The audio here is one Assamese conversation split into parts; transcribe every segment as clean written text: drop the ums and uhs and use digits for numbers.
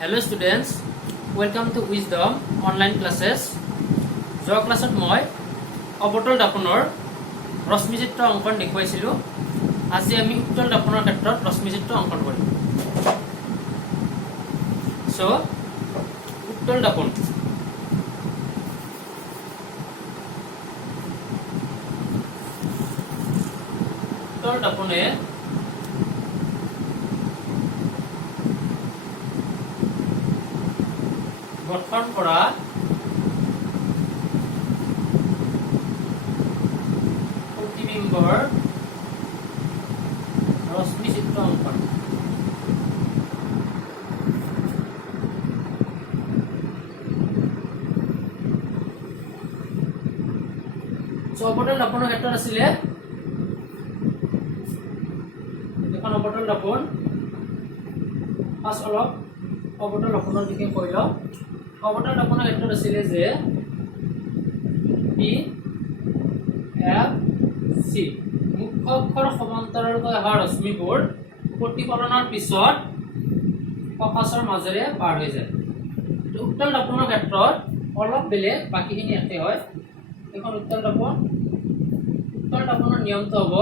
Hello students, welcome to Wisdom online classes. যোৱা ক্লাছত মই অবতল দাপনৰ ৰশ্মিচিত্ৰ অংকন দেখুৱাইছিলোঁ। আজি আমি উত্তল দাপনৰ ক্ষেত্ৰত ৰশ্মিচিত্ৰ অংকন কৰিম। সো উত্তল দাপন গঠন কৰা প্ৰতিবিম্বৰ ৰশ্মিচিত্ৰ অংকন। অবতল দাপনৰ ক্ষেত্ৰত আছিলে এখন অবতল দাপন। ফাৰ্ষ্ট অলপ অবতল দাপনৰ বিষয়ে কৈ লওঁ। অবতল দাপনৰ ক্ষেত্ৰত আছিলে যে পি এফ চি মুখ্য অক্ষৰ সমান্তৰালকৈ অহা ৰশ্মিবোৰ প্ৰতিফলনৰ পিছত ফকাছৰ মাজেৰে পাৰ হৈ যায়। উত্তল দাপনৰ ক্ষেত্ৰত অলপ বেলেগ, বাকীখিনি একে হয়। এখন উত্তল দাপনৰ নিয়মটো হ'ব,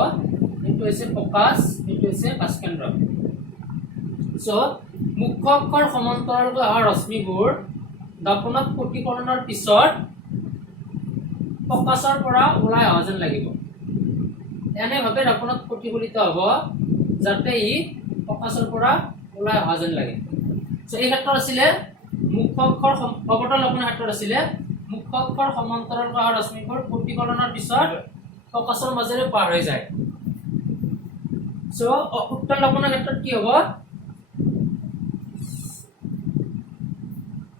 এইটো হৈছে ফকাছ, এইটো হৈছে কাচকেন্দ্ৰ। সো মুখ্য অক্ষৰ সমান্তৰালকৈ অহা ৰশ্মিবোৰ দাপনত প্ৰতিফলনৰ পিছত ফকাছৰ পৰা ওলাই অহা যেন লাগিব। এনেভাৱে দাপনত প্ৰতিফলিত হ'ব যাতে ই ফকাছৰ পৰা ওলাই অহা যেন লাগে। সো এই ক্ষেত্ৰত আছিলে মুখ্য অক্ষৰ অবতল দাপনৰ ক্ষেত্ৰত আছিলে মুখ্য অক্ষৰ সমান্তৰালকৈ অহা ৰশ্মিবোৰ প্ৰতিফলনৰ পিছত ফকাছৰ মাজেৰে পাৰ হৈ যায়। সো উত্তল দাপনৰ ক্ষেত্ৰত কি হ'ব,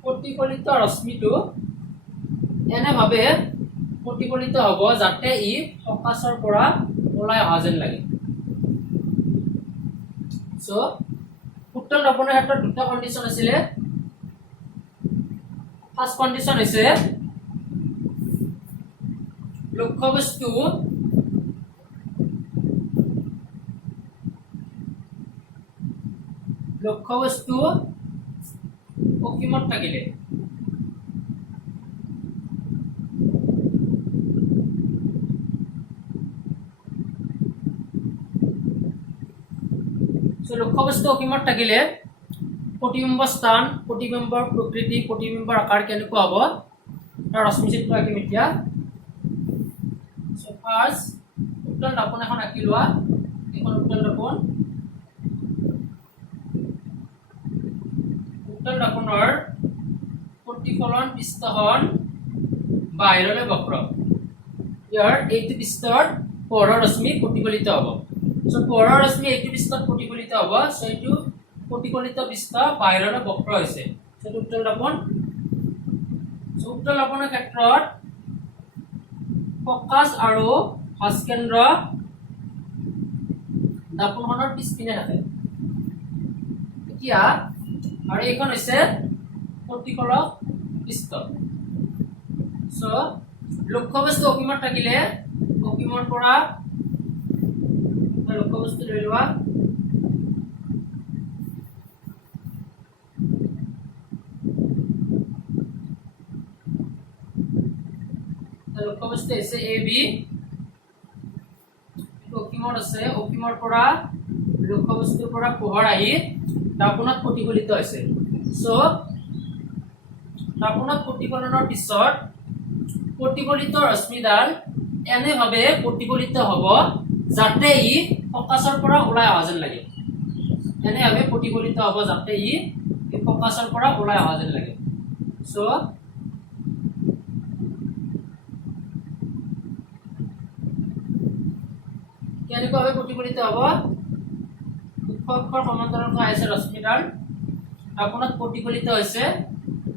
প্ৰতিফলিত ৰশ্মিটো এনেভাৱে প্ৰতিফলিত হ'ব যাতে ই ফকাছৰ পৰা ওলাই অহা যেন লাগে। সো উত্তল দাপনৰ ক্ষেত্ৰত দুটা কণ্ডিশ্যন আছিলে। ফাৰ্ষ্ট কণ্ডিশ্যন হৈছে লক্ষ্যবস্তু অসীমত থাকিলে লক্ষ্যবস্তু অসীমত থাকিলে প্ৰতিবিম্ব স্থান, প্ৰতিবিম্বৰ প্ৰকৃতি, প্ৰতিবিম্বৰ আকাৰ কেনেকুৱা হ'ব তাৰ ৰশ্মিচিত্ৰ আঁকিম এতিয়া। ফাৰ্ষ্ট উত্তল দাপন এখন আঁকি লোৱা। এখন উত্তল দাপনৰ প্ৰতিফলন পৃষ্ঠখন বাহিৰলৈ বক্ৰ। ইয়াৰ এইটো পৃষ্ঠৰ পোহৰৰ ৰশ্মি প্ৰতিফলিত হ'ব। সো পোহৰৰ ৰশ্মি এইটো পৃষ্ঠত প্ৰতিফলিত হ'ব। সো এইটো প্ৰতিফলিত পৃষ্ঠ বাহিৰলৈ বক্ৰ হৈছে। সো উত্তল দাপন। সো উত্তল দাপনৰ ক্ষেত্ৰত ফকাছ আৰু ভাস্কেন্দ্ৰ দাপনখনৰ পিছপিনে থাকে। এতিয়া আৰু এইখন হৈছে প্ৰতিফলক পৃষ্ঠ। সো লক্ষ্যবস্তু অসীমত থাকিলে অসীমৰ পৰা লক্ষ্যবস্তু লৈ লোৱা। লক্ষ্যবস্তু হৈছে এ বি, অসীমত আছে। অসীমৰ পৰা লক্ষ্যবস্তুৰ পৰা পোহৰ আহি দাপনত প্ৰতিফলিত হৈছে। সো দাপনত প্ৰতিফলনৰ পিছত প্ৰতিফলিত ৰশ্মিডাল এনেভাৱে প্ৰতিফলিত হ'ব যাতে ই ফকাছৰ পৰা ওলাই অহা যেন লাগে। এনেভাৱে প্ৰতিফলিত হ'ব যাতে ই ফকাছৰ পৰা ওলাই অহা যেন লাগে। সো কেনেকুৱাভাৱে প্ৰতিফলিত হ'ব, মুখ্য অক্ষৰ সমান্তৰালকৈ আহিছে ৰশ্মিডাল, দাপনত প্ৰতিফলিত হৈছে।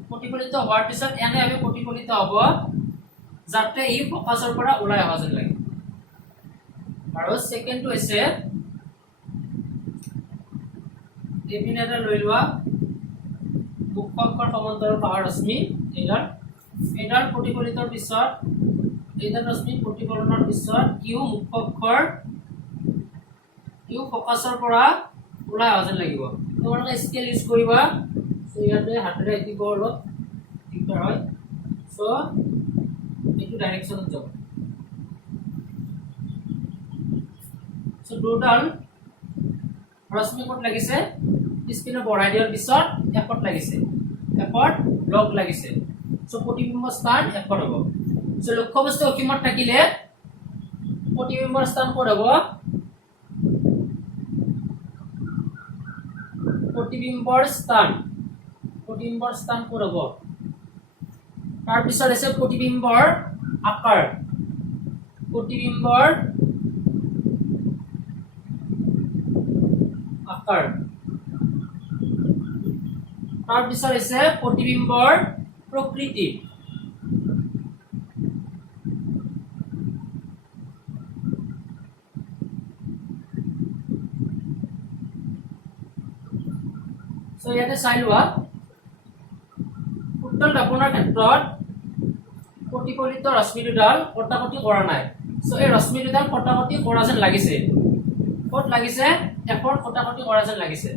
প্ৰতিফলিত হোৱাৰ পিছত এনেভাৱে প্ৰতিফলিত হ'ব যাতে ই ফকাছৰ পৰা ওলাই অহা যেন লাগে। আৰু ছেকেণ্ডটো হৈছে এইপিনে এটা লৈ লোৱা মুখ্য অক্ষৰ সমান্তৰালকৈ অহা ৰশ্মি এইডাল প্ৰতিফলিতৰ পিছত এইডাল ৰশ্মি প্ৰতিফলনৰ পিছত ইউ মুখ্য অক্ষৰ ইউ ফকাছৰ পৰা ওলাই অহা যেন লাগিব। তোমালোকে স্কেল ইউজ কৰিবা। সো ইয়াতে হাতেৰে এটি অলপ দিগদাৰ হয় সো এইটো ডাইৰেকশ্যনত যাব সো টোটাল ৰশ্মি ক'ত লাগিছে স্পিনে বঢ়াই দিয়াৰ পিছত এফত লাগিছে এফত লগ লাগিছে সো প্ৰতিবিম্ব স্থান এফত হ'ব সো লক্ষ্যবস্তু অসীমত থাকিলে প্ৰতিবিম্বৰ স্থান ক'ত হ'ব প্ৰতিবিম্বৰ স্থান ক'ত হ'ব তাৰ পিছত আছে প্ৰতিবিম্বৰ আকাৰ তাৰ পিছত আছে প্ৰতিবিম্বৰ প্ৰকৃতি সো ইয়াতে চাই লোৱা উত্তল দাপনৰ ক্ষেত্ৰত প্ৰতিফলিত ৰশ্মি দুডাল কটাকটি কৰা নাই সো এই ৰশ্মি দুডাল কটাকটি কৰা যেন লাগিছে ক'ত লাগিছে এফৰ কটাকটি কৰা যেন লাগিছে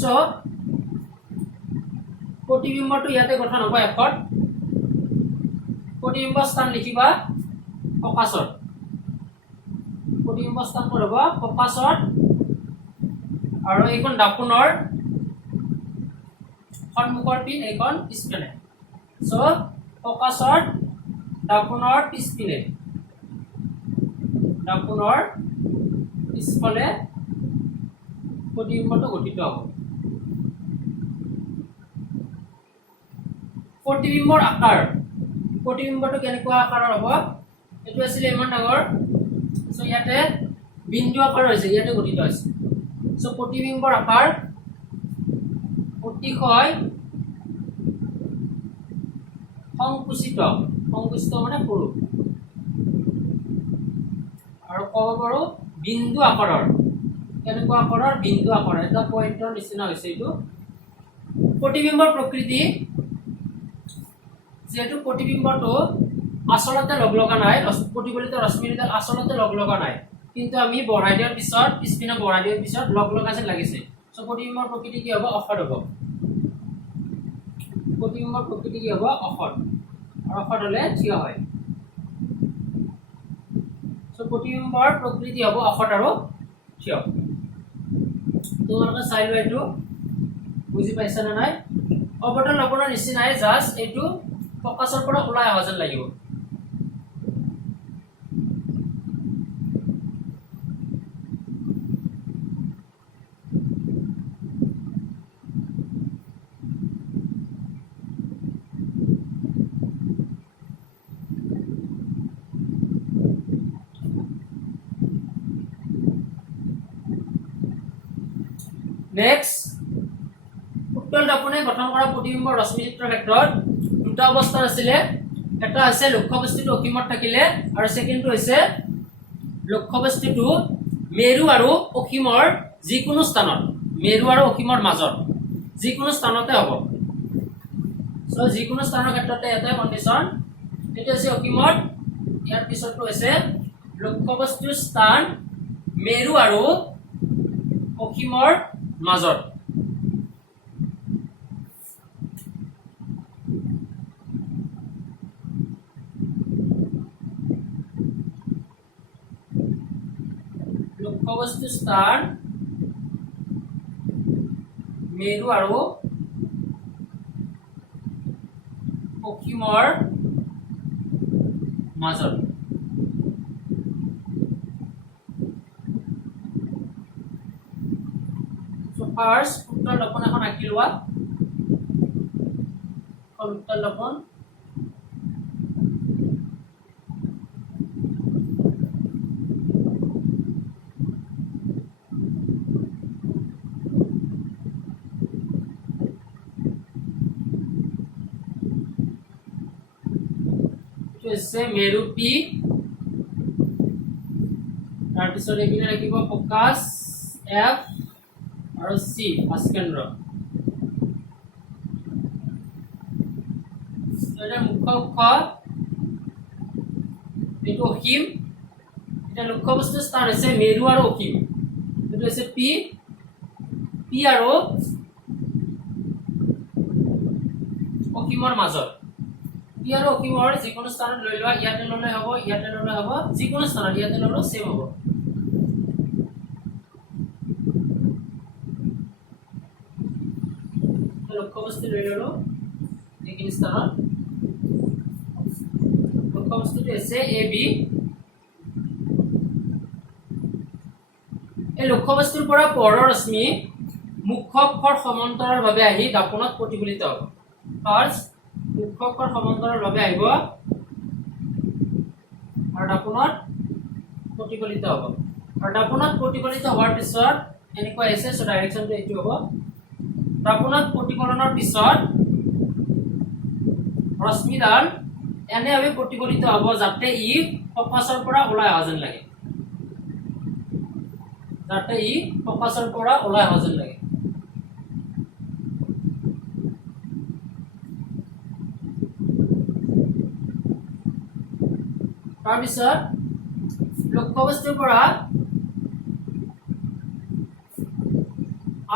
সো প্ৰতিবিম্বটো ইয়াতে গঠন হ'ব এফত প্ৰতিবিম্ব স্থান লিখিবা ফকাছত প্ৰতিবিম্ব স্থান ক'ত হ'ব ফকাছত আৰু এইখন দাপনৰ সন্মুখৰ পিন এইখন পিছপিনে সো ফকাছৰ দাপনৰ পিছপিনে দাপনৰ পিছফালে প্ৰতিবিম্বটো গঠিত হ'ব প্ৰতিবিম্বৰ আকাৰ প্ৰতিবিম্বটো কেনেকুৱা আকাৰৰ হ'ব এটো আছিল ইমান ডাঙৰ সো ইয়াতে বিন্দু আকাৰ হৈছে ইয়াতে গঠিত হৈছে সো প্ৰতিবিম্বৰ আকাৰ অতিশয় সংকুচিত মানে সৰু আৰু ক'ব পাৰো বিন্দু আকাৰৰ কেনেকুৱা আকাৰৰ বিন্দু আকাৰৰ এটা পইণ্টৰ নিচিনা হৈছে এইটো প্ৰতিবিম্বৰ প্ৰকৃতি যেহেতু প্ৰতিবিম্বটো আচলতে লগ লগা নাই প্ৰতিফলিত ৰশ্মিৰ আচলতে লগ লগা নাই কিন্তু আমি বঢ়াই দিয়াৰ পিছত পিছপিনে বঢ়াই দিয়াৰ পিছত লগ লগা যেন লাগিছে সো প্ৰতিবিম্বৰ প্ৰকৃতি কি হ'ব অখড হ'ব প্ৰতিবিম্বৰ প্ৰকৃতি কি হ'ব অখড আৰু অখড হ'লে থিয় হয় সো প্ৰতিবিম্বৰ প্ৰকৃতি হ'ব অখড আৰু থিয় তোমালোকে চাই লোৱা এইটো বুজি পাইছা নে নাই অৱতল লবনৰ নিচিনাই জাষ্ট এইটো ফকাছৰ পৰা ওলাই অহা যেন লাগিব নেক্সট উত্তল দাপনে গঠন কৰা প্ৰতিবিম্বৰ ৰশ্মিযুক্তৰ ক্ষেত্ৰত দুটা অৱস্থা আছিলে এটা আছে লক্ষ্যবস্তুটো অসীমত থাকিলে আৰু সেকেন্ডটো হৈছে লক্ষ্যবস্তুটো মেৰু আৰু অসীমৰ যিকোনো স্থানত মেৰু আৰু অসীমৰ মাজত যিকোনো স্থানতে হ'ব সো যিকোনো স্থানৰ ক্ষেত্ৰতে এটা কন্ডিশন এটা আছে অসীমত ইয়াৰ পিছৰটো হৈছে লক্ষ্যবস্তুৰ স্থান মেৰু আৰু অসীমৰ মাজত লক্ষ্যবস্তু স্থান মেৰু আৰু অসীমৰ মাজত ফাৰ্ষ্ট উত্তল দপন এখন আঁকি লোৱা উত্তল দপন হৈছে মেৰু পি তাৰপিছত এইপিনে ৰাখিব ফকাছ এফ আৰু সি ফাৰ্ষ্ট কেন্দ্ৰ এটা মুখ্য অক্ষ এইটো অসীম এটা লক্ষ্যবস্তু স্থান হৈছে মেৰু আৰু অসীম এইটো হৈছে পি পি আৰু অসীমৰ মাজত পি আৰু অসীমৰ যিকোনো স্থানত লৈ লোৱা ইয়াতে ললে হ'ব যিকোনো স্থানত ইয়াতে ললে সেম হ'ব লক্ষ্যবস্তু লৈ ললো এইখিনি স্থানত লক্ষ্যবস্তুটো আছে এ বি এই লক্ষ্যবস্তুৰ পৰা পোহৰৰ ৰশ্মি মুখ্য অক্ষৰ সমান্তৰালভাৱে আহি দাপোণত প্ৰতিফলিত হ'ব ফাৰ্ষ্ট মুখ্য অক্ষৰ সমান্তৰালভাৱে আহিব আৰু দাপোণত প্ৰতিফলিত হ'ব আৰু দাপোণত প্ৰতিফলিত হোৱাৰ পিছত এনেকুৱা আছে সো ডাইৰেকশনটো এইটো হ'ব দাপোণত প্ৰতিফলনৰ পিছত ৰশ্মিডাল এনেভাৱে প্ৰতিফলিত হ'ব যাতে ই ফকাছৰ পৰা ওলাই অহা যেন লাগে তাৰপিছত লক্ষ্যবস্তুৰ পৰা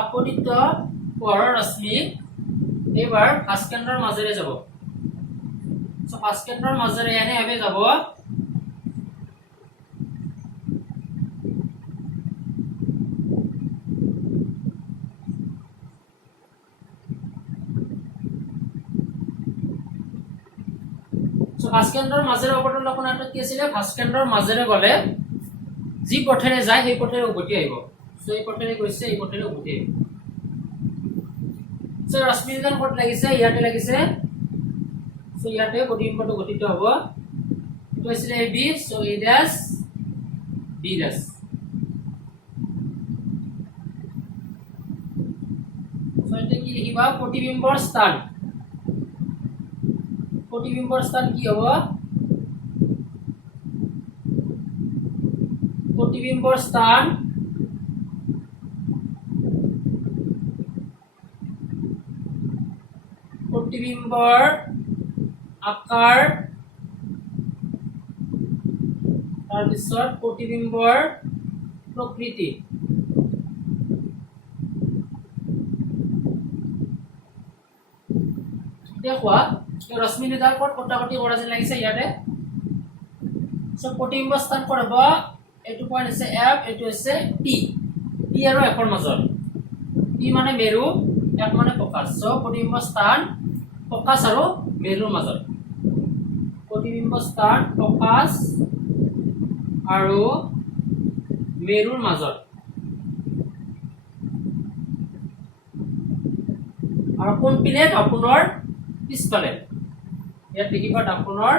আপতিত পোহৰৰ ৰশ্মি এইবাৰ ভাস্কেন্দ্ৰৰ মাজেৰে যাব সো ভাস্কেন্দ্ৰৰ মাজেৰে এনেভাৱে যাব ভাস্কেন্দ্ৰৰ মাজেৰে অৱতৰণ আপোনাৰ কি আছিল ভাস্কেন্দ্ৰৰ মাজেৰে গলে যি পথেৰে যায় সেই পথেৰে উভতি আহিব সো এই পথেৰে গৈছে এই পথেৰে উভতি আহিব সো ৰশ্মিডাল ক'ত লাগিছে ইয়াতে লাগিছে সো ইয়াতে প্ৰতিবিম্বটো গঠিত হ'ব এটো আছিল A B so a dash B dash so এটা কি লিখিবা প্ৰতিবিম্বৰ স্থান কি হ'ব প্ৰতিবিম্বৰ স্থান প্ৰতিবিম্বৰ আকাৰ তাৰপিছত প্ৰতিবিম্বৰ প্ৰকৃতি দেখুৱা ৰশ্মিডাল ক'ত কটাকটি কৰা যেন লাগিছে ইয়াতে সো প্ৰতিবিম্ব স্থান ক'ত হ'ব এইটো পইণ্ট আছে এফ এইটো আছে টি আৰু এফৰ মাজত টি মানে মেৰু এফ মানে ফকাছ সো প্ৰতিবিম্ব স্থান ফকাছ আৰু মেৰুৰ মাজত প্ৰতিবিম্ব স্থান ফকাছ আৰু মেৰুৰ মাজত আৰু কোনপিনে দাপোণৰ পিছফালে ইয়াত লিখিবা দাপোণৰ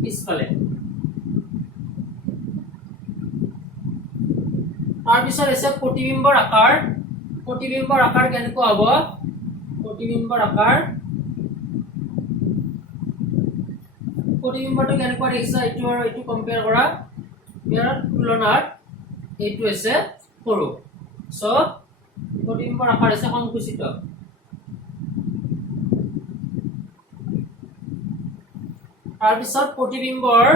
পিছফালে তাৰপিছত আছে প্ৰতিবিম্বৰ আকাৰ কেনেকুৱা হ'ব প্ৰতিবিম্বটো কেনেকুৱা দেখিছা এইটো আৰু এইটো কম্পেয়াৰ কৰা ইয়াৰ তুলনাত এইটো আছে সৰু সো প্ৰতিবিম্বৰ আকাৰ আছে সংকুচিত তাৰপিছত প্ৰতিবিম্বৰ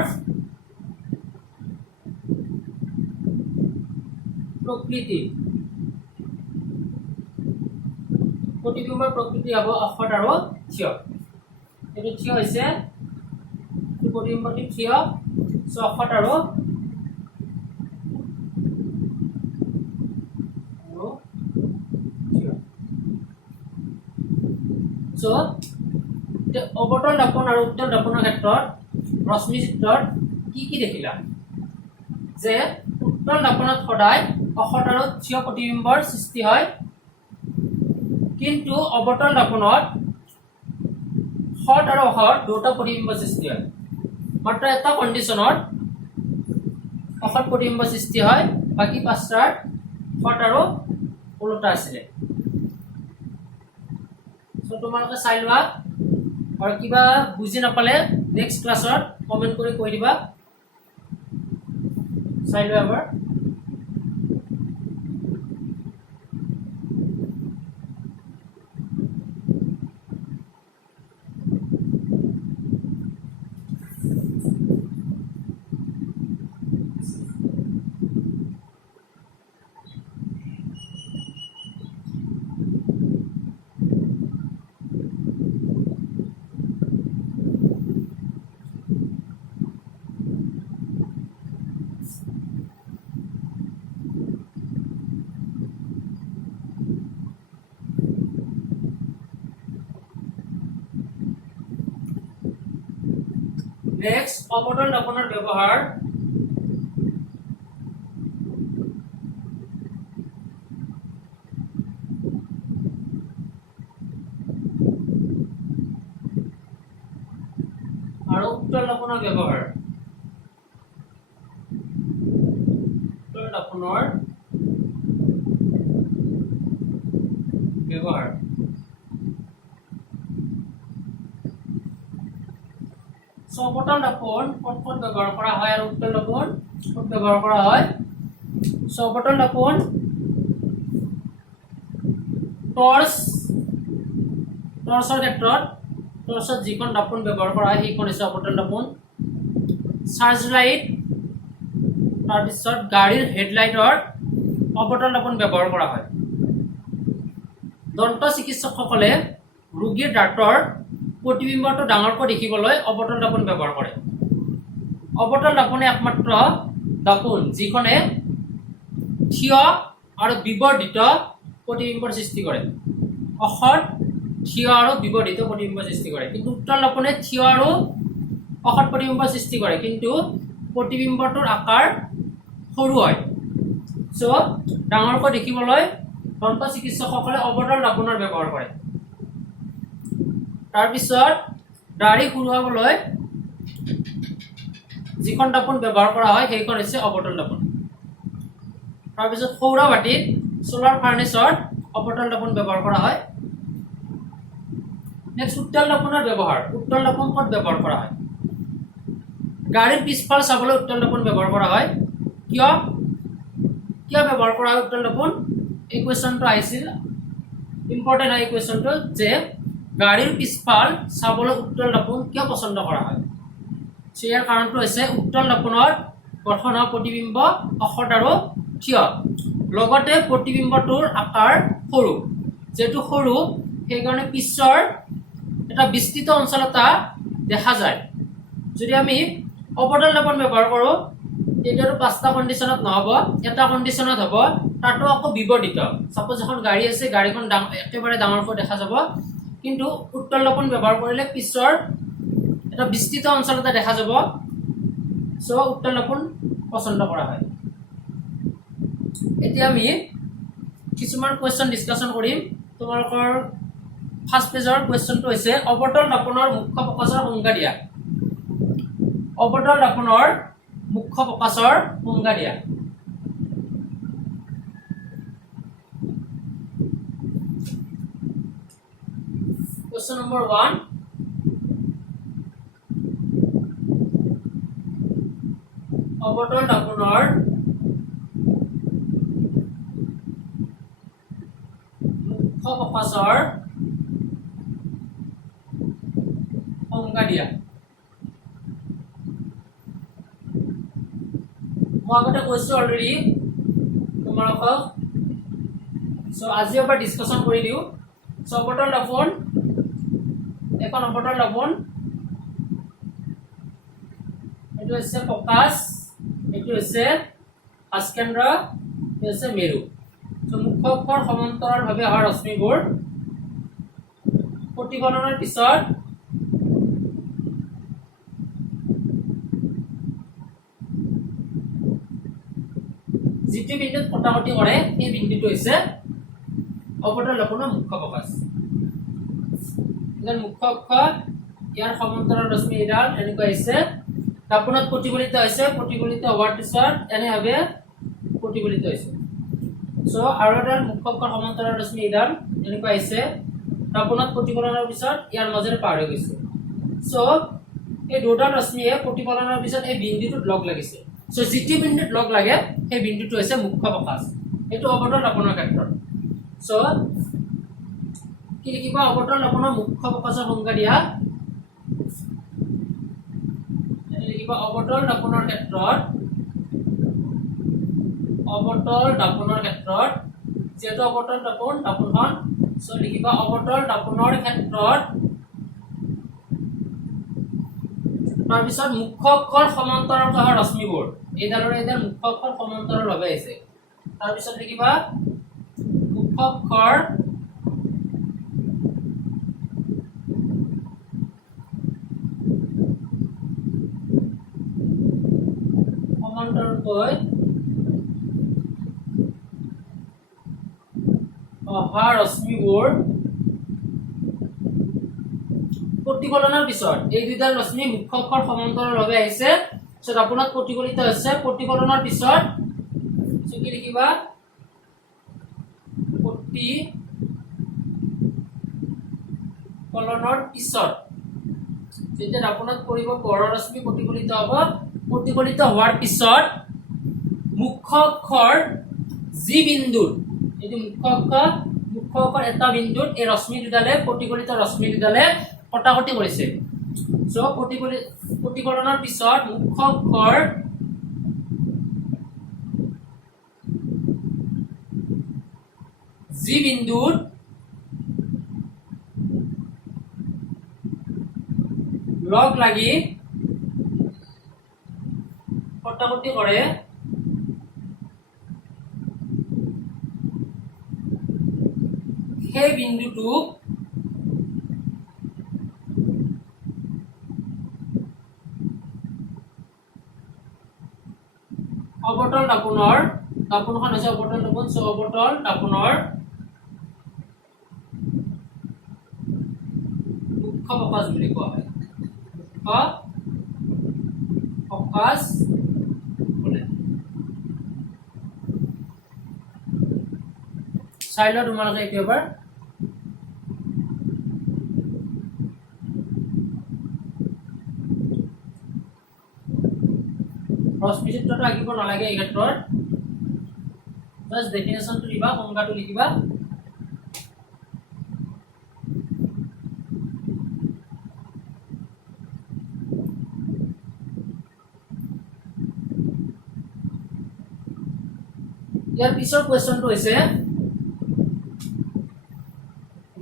প্ৰকৃতি হ'ব অখত আৰু থিয় এইটো থিয় হৈছে প্ৰতিবিম্বটো থিয় সো অখত আৰু সো অৱতল দাপোণ আৰু উত্তল দাপোণৰ ক্ষেত্ৰত ৰশ্মি চিত্ৰত কি দেখিলা যে উত্তল দাপোণত সদায় অখত আৰু থিয় প্ৰতিবিম্বৰ সৃষ্টি হয় কিন্তু অৱতল দাপোণত খট আৰু অখত দুটা প্ৰতিবিম্ব সৃষ্টি হয় মাত্ৰ এটা কণ্ডিশ্যনত অখত প্ৰতিবিম্ব সৃষ্টি হয় বাকি পাঁচটাৰ খট আৰু ওলোটা আছিলে সো তোমালোকে চাই লোৱা আৰু কিবা বুজি নাপালে নেক্সট ক্লাছত কমেন্ট কৰি কৈ দিবা চাই লোৱা এবাৰ নেক্সট অবতল দাপনৰ ব্যৱহাৰ আৰু উত্তল দাপনৰ ব্যৱহাৰ উত্তল দাপনৰ ব্যৱহাৰ অবতল দাপন ক'ত ব্যৱহাৰ কৰা হয় আৰু উত্তল দাপন ক'ত ব্যৱহাৰ কৰা হয় অবতল দাপন টৰ্চৰ ক্ষেত্ৰত টৰ্চত যিখন দাপন ব্যৱহাৰ কৰা হয় সেইখন হৈছে অবতল দাপন চাৰ্জ লাইট তাৰপিছত গাড়ীৰ হেডলাইটৰ অবতল দাপন ব্যৱহাৰ কৰা হয় দন্ত চিকিৎসকসকলে ৰোগীৰ দাঁতৰ প্ৰতিবিম্বটো ডাঙৰকৈ দেখিবলৈ অবতল দাপন ব্যৱহাৰ কৰে অবতল দাপনে একমাত্ৰ দাপন যিখনে থিয় আৰু বিবৰ্ধিত প্ৰতিবিম্বৰ সৃষ্টি কৰে অসৎ থিয় আৰু বিবৰ্ধিত প্ৰতিবিম্ব সৃষ্টি কৰে কিন্তু উত্তল দাপনে থিয় আৰু অসৎ প্ৰতিবিম্ব সৃষ্টি কৰে কিন্তু প্ৰতিবিম্বটোৰ আকাৰ সৰু হয় সো ডাঙৰকৈ দেখিবলৈ দন্ত চিকিৎসকসকলে অবতল দাপনৰ ব্যৱহাৰ কৰে তাৰপিছত দাঢ়ি খুৰোৱাবলৈ যিখন দাপন ব্যৱহাৰ কৰা হয় সেইখন হৈছে অবতল দাপন তাৰপিছত সৌৰা বাটিত সোলাৰ ফাৰ্নেছত অবতল দাপন ব্যৱহাৰ কৰা হয় নেক্সট উত্তল দাপনৰ ব্যৱহাৰ উত্তল দাপন ক'ত ব্যৱহাৰ কৰা হয় গাড়ীৰ পিছফাল চাবলৈ উত্তল দাপন ব্যৱহাৰ কৰা হয় কিয় ব্যৱহাৰ কৰা হয় উত্তল দাপন এই কোৱেশ্চনটো আহিছিল ইম্পৰ্টেণ্ট হয় এই কোৱেশ্চনটো যে গাড়ীৰ পিছফাল চাবলৈ উত্তল দাপন কিয় পছন্দ কৰা হয় ইয়াৰ কাৰণটো হৈছে উত্তল দাপনৰ গঠন হোৱা প্ৰতিবিম্ব অসৎ আৰু থিয় লগতে প্ৰতিবিম্বটোৰ আকাৰ সৰু যেটো সৰু সেইকাৰণে পিছৰ এটা বিস্তৃত অঞ্চল এটা দেখা যায় যদি আমি অবতল দাপন ব্যৱহাৰ কৰোঁ তেতিয়াতো পাঁচটা কণ্ডিশ্যনত নহ'ব এটা কণ্ডিশ্যনত হ'ব তাতো আকৌ বিবৰ্ধিত সাপোজ এখন গাড়ী আছে গাড়ীখন একেবাৰে ডাঙৰকৈ দেখা যাব কিন্তু উত্তল দাপন ব্যৱহাৰ কৰিলে পিছৰ এটা বিস্তৃত অঞ্চল এটা দেখা যাব সো উত্তল দাপন পছন্দ কৰা হয় এতিয়া আমি কিছুমান কোৱেশ্চন ডিসকাশন কৰিম তোমালোকৰ ফাৰ্স্ট পেজৰ কোৱেশ্চনটো হৈছে অবতল দাপনৰ মুখ্য ফকাছৰ সংজ্ঞা দিয়া অবতল দাপনৰ মুখ্য ফকাছৰ সংজ্ঞা দিয়া Question number 1 অবতল দাপনৰ মুখ্য ফকাছৰ সংজ্ঞা দিয়া মই আগতে কৈছো অলৰেডি তোমালোকক সো আজি এবাৰ ডিসকাশন কৰি দিও সো অবতল দাপন এখন অবতল দাপন এটো হৈছে ফকাস এটো হৈছে আস্কেন্দ্ৰ এটো হৈছে মেৰু সো মুখ্য অক্ষৰ সমান্তৰালভাৱে অহা ৰশ্মিবোৰ প্ৰতিফলনৰ পিছত যিটো বিন্দুত কটাকটি কৰে এই বিন্দুটো হৈছে অবতল দাপনৰ মুখ্য ফকাস এৰ মুখ্য অক্ষ ইয়াৰ সমান্তৰাল ৰশ্মি এডাল এনেকৈ আছে দাপনত প্ৰতিফলিত হৈছে প্ৰতিফলিত হোৱাৰ পিছত এনেভাৱে প্ৰতিফলিত হৈছে সো আৰু এডাল মুখ্য অক্ষৰ সমান্তৰাল ৰশ্মি এডাল এনেকৈ আছে দাপনত প্ৰতিফলনৰ পিছত ইয়াৰ মাজেৰে পাৰ হৈ গৈছে সো এই দুডাল ৰশ্মিয়ে প্ৰতিফলনৰ পিছত এই বিন্দুটোত লগ লাগিছে সো যিটো বিন্দুত লগ লাগে সেই বিন্দুটো হৈছে মুখ্য ফকাস এটো অবতল দাপনৰ ক্ষেত্ৰত সো কি লিখিবা অবতল দাপনৰ মুখ্য ফকাছৰ সংজ্ঞা দিয়া লিখিবা অবতল দাপনৰ ক্ষেত্ৰত যেটো অবতল দাপনখন সো লিখিবা অবতল দাপনৰ ক্ষেত্ৰত তাৰ পিছত মুখ্য অক্ষৰ সমান্তৰাল হোৱা ৰশ্মিবোৰ এইডালৰ এইডাল মুখ্য অক্ষৰ সমান্তৰালভাৱে আছে তাৰ পিছত লিখিবা মুখ্য অক্ষৰ সন্মুখলৈ অহা ৰশ্মিবোৰ প্ৰতিফলনৰ পিছত এই দুইডাল ৰশ্মি মুখ্য অক্ষৰ সমান্তৰালভাৱে আহিছে পিছত আপোনাক প্ৰতিফলিত হৈছে প্ৰতিফলনৰ পিছত কি লিখিবা প্ৰতিফলনৰ পিছত যেতিয়া আপোনাক পৰিব পৰ ৰশ্মি প্ৰতিফলিত হ'ব প্ৰতিফলিত হোৱাৰ পিছত মুখ্য অক্ষৰ যি বিন্দুত এই মুখ্য অক্ষৰ এটা বিন্দুত এই ৰশ্মি দুডালে প্ৰতিফলিত ৰশ্মি দুডালে কটাকটি কৰিছে সো প্ৰতিফলনৰ পিছত মুখ্য অক্ষৰ যি বিন্দুত লগ লাগি কটাকটি কৰে সেই বিন্দুটোক অৱতল দাপোনৰ দাপোনখন হৈছে অৱতল দাপোন সো অৱতল দাপোনৰ মুখ্য ফকাচ বুলি কোৱা হয় ফকাচ বোলে চাই লোৱা তোমালোকে একেবাৰে ৰশ্মি চিত্ৰটো আঁকিব নালাগে এই ক্ষেত্ৰত জাস্ট ডেফিনেশ্যনটো লিখা সংজ্ঞাটো লিখিবা ইয়াৰ পিছৰ কোৱেশ্চনটো হৈছে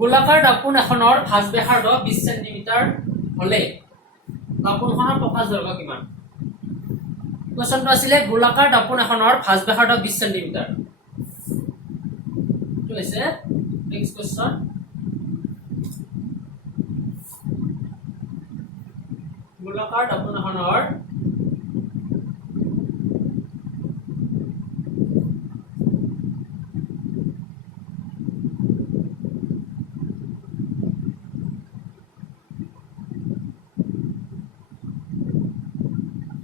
গোলাকাৰ দাপোন এখনৰ ভাঁজ ব্যাসাৰ্ধ 20 সেন্টিমিটাৰ হলে দাপোনখনৰ প্ৰকাশ দৈৰ্ঘ্য কিমান কোৱেশ্চনটো আছিল গোলাকাৰ দাপোন এখনৰ ভাঁজ ব্যাসাৰ্ধ 20 সেন্টিমিটাৰ তো হৈছে নেক্সট কোৱেশ্চন গোলাকাৰ দাপোন এখনৰ